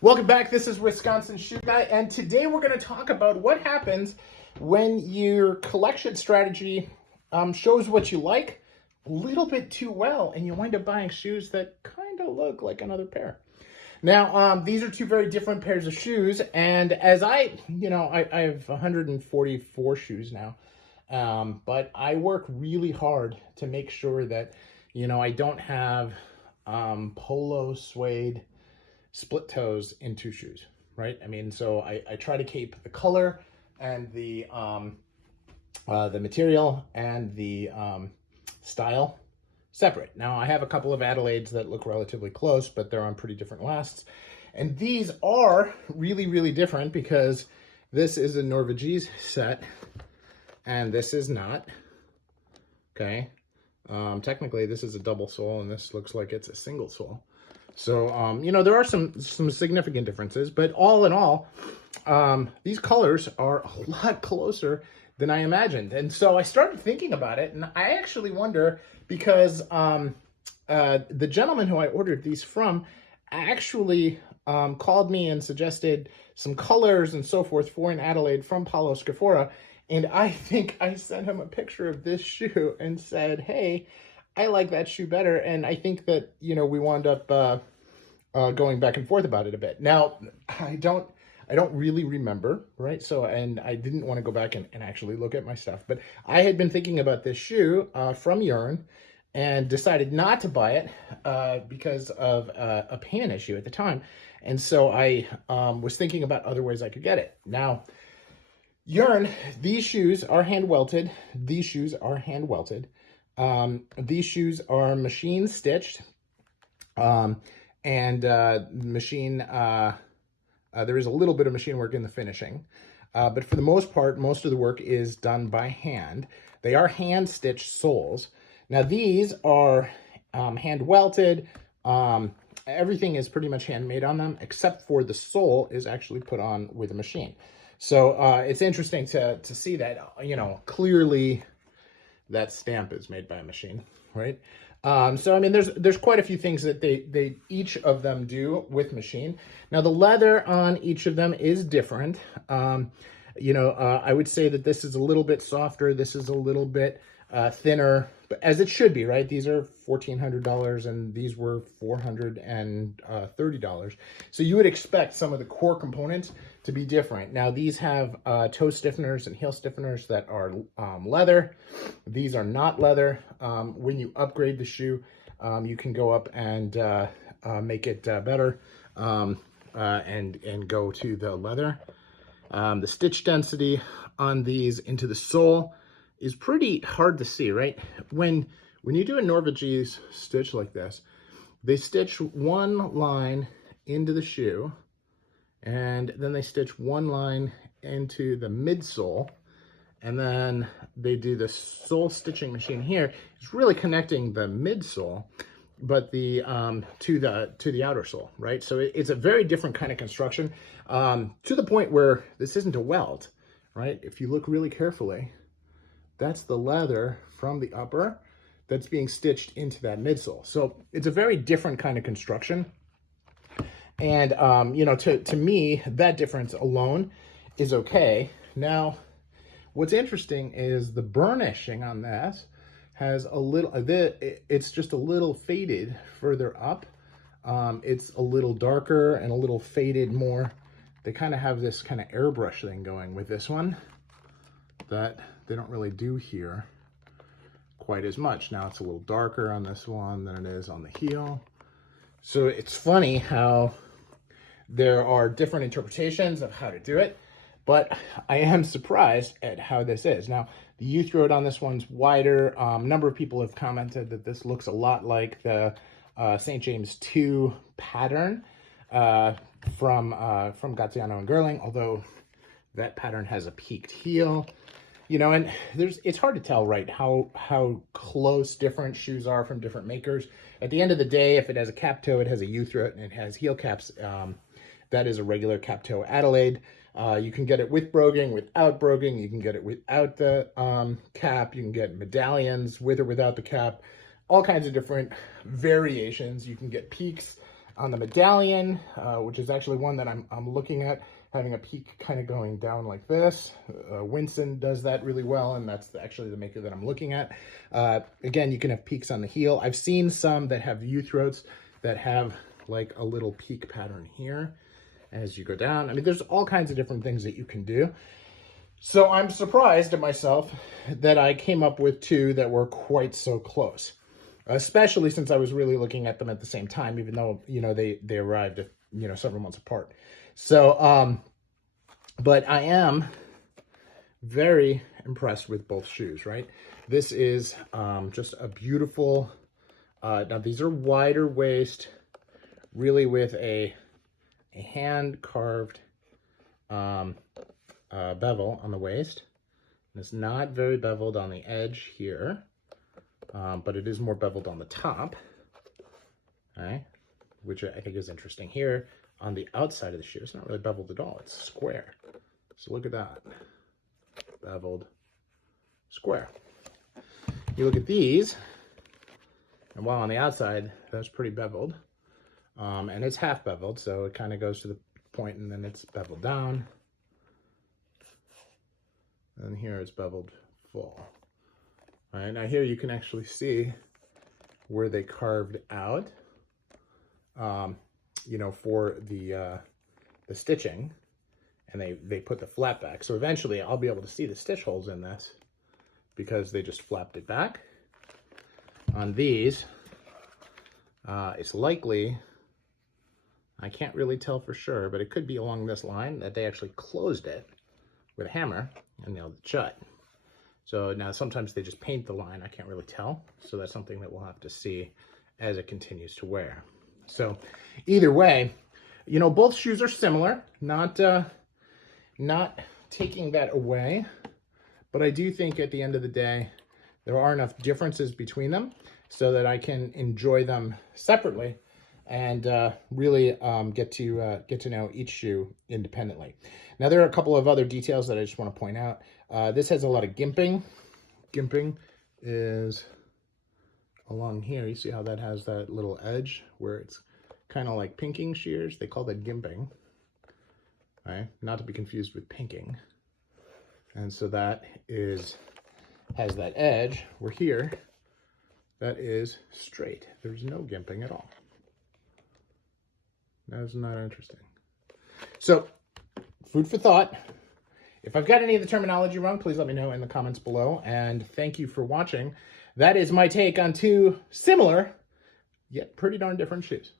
Welcome back. This is Wisconsin Shoe Guy, and today we're going to talk about what happens when your collection strategy shows what you like a little bit too well, and you wind up buying shoes that kind of look like another pair. Now, these are two very different pairs of shoes, and as I have 144 shoes now, but I work really hard to make sure that, I don't have polo suede split toes in two shoes, right? I mean, so I try to keep the color and the material and the style separate. Now, I have a couple of Adelaides that look relatively close, but they're on pretty different lasts. And these are really, really different because this is a Norvegese set and this is not, okay? Technically, this is a double sole and this looks like it's a single sole. So, there are some significant differences, but all in all, these colors are a lot closer than I imagined. And so I started thinking about it, and I actually wonder, because the gentleman who I ordered these from actually called me and suggested some colors and so forth for an Adelaide from Paolo Scafora. And I think I sent him a picture of this shoe and said, hey, I like that shoe better. And I think that, we wound up going back and forth about it a bit. Now, I don't really remember, right? So, and I didn't want to go back and actually look at my stuff, but I had been thinking about this shoe from Yearn and decided not to buy it because of a payment issue at the time. And so I was thinking about other ways I could get it. Now, Yearn, these shoes are hand welted. These shoes are hand welted. These shoes are machine stitched, and machine, there is a little bit of machine work in the finishing, but for the most part, most of the work is done by hand. They are hand stitched soles. Now these are hand welted. Everything is pretty much handmade on them, except for the sole is actually put on with a machine. So it's interesting to see that, clearly that stamp is made by a machine, right? So, I mean, there's quite a few things that they each of them do with machine. Now, the leather on each of them is different. I would say that this is a little bit softer. This is a little bit thinner, but as it should be, right? These are $1,400 and these were $430. So you would expect some of the core components to be different. Now, these have toe stiffeners and heel stiffeners that are leather. These are not leather. When you upgrade the shoe, you can go up and make it better and go to the leather. The stitch density on these into the sole is pretty hard to see, right? When you do a Norvegese stitch like this, they stitch one line into the shoe, and then they stitch one line into the midsole, and then they do the sole stitching machine here. It's really connecting the midsole, but the to the outer sole, right? So it's a very different kind of construction, to the point where this isn't a welt, right? If you look really carefully, that's the leather from the upper that's being stitched into that midsole. So it's a very different kind of construction. And, to me, that difference alone is okay. Now, what's interesting is the burnishing on this has a little, it's just a little faded further up. It's a little darker and a little faded more. They kind of have this kind of airbrush thing going with this one that they don't really do here quite as much. Now it's a little darker on this one than it is on the heel. So it's funny how there are different interpretations of how to do it, but I am surprised at how this is. Now, the U-throat on this one's wider. A number of people have commented that this looks a lot like the St. James II pattern from Gaziano and Girling, although that pattern has a peaked heel. And it's hard to tell, right, how close different shoes are from different makers. At the end of the day, if it has a cap toe, it has a U-throat, and it has heel caps, that is a regular cap toe Adelaide. You can get it with broguing, without broguing. You can get it without the cap. You can get medallions with or without the cap. All kinds of different variations. You can get peaks. On the medallion, which is actually one that I'm looking at, having a peak kind of going down like this. Winston does that really well, and that's actually the maker that I'm looking at. Again, you can have peaks on the heel. I've seen some that have U-throats that have like a little peak pattern here as you go down. I mean, there's all kinds of different things that you can do. So I'm surprised at myself that I came up with two that were quite so close, especially since I was really looking at them at the same time, even though, you know, they arrived at, you know, several months apart. So, but I am very impressed with both shoes, right? This is just a beautiful, now these are wider waist, really with a hand-carved bevel on the waist. And it's not very beveled on the edge here, but it is more beveled on the top, okay, which I think is interesting. Here on the outside of the shoe, it's not really beveled at all, it's square. So look at that, beveled, square. You look at these, and while on the outside, that's pretty beveled, and it's half beveled, so it kind of goes to the point and then it's beveled down. And here it's beveled full. All right, now here you can actually see where they carved out, you know, for the stitching, and they put the flap back. So eventually I'll be able to see the stitch holes in this because they just flapped it back. On these, it's likely, I can't really tell for sure, but it could be along this line that they actually closed it with a hammer and nailed it shut. So now sometimes they just paint the line. I can't really tell. So that's something that we'll have to see as it continues to wear. So either way, you know, both shoes are similar, not taking that away, but I do think at the end of the day, there are enough differences between them so that I can enjoy them separately and really get to know each shoe independently. Now, there are a couple of other details that I just want to point out. This has a lot of gimping. Gimping is along here. You see how that has that little edge where it's kind of like pinking shears? They call that gimping, right? Not to be confused with pinking. And so that has that edge where here, that is straight. There's no gimping at all. That's not interesting. So, food for thought. If I've got any of the terminology wrong, please let me know in the comments below. And thank you for watching. That is my take on two similar, yet pretty darn different shoes.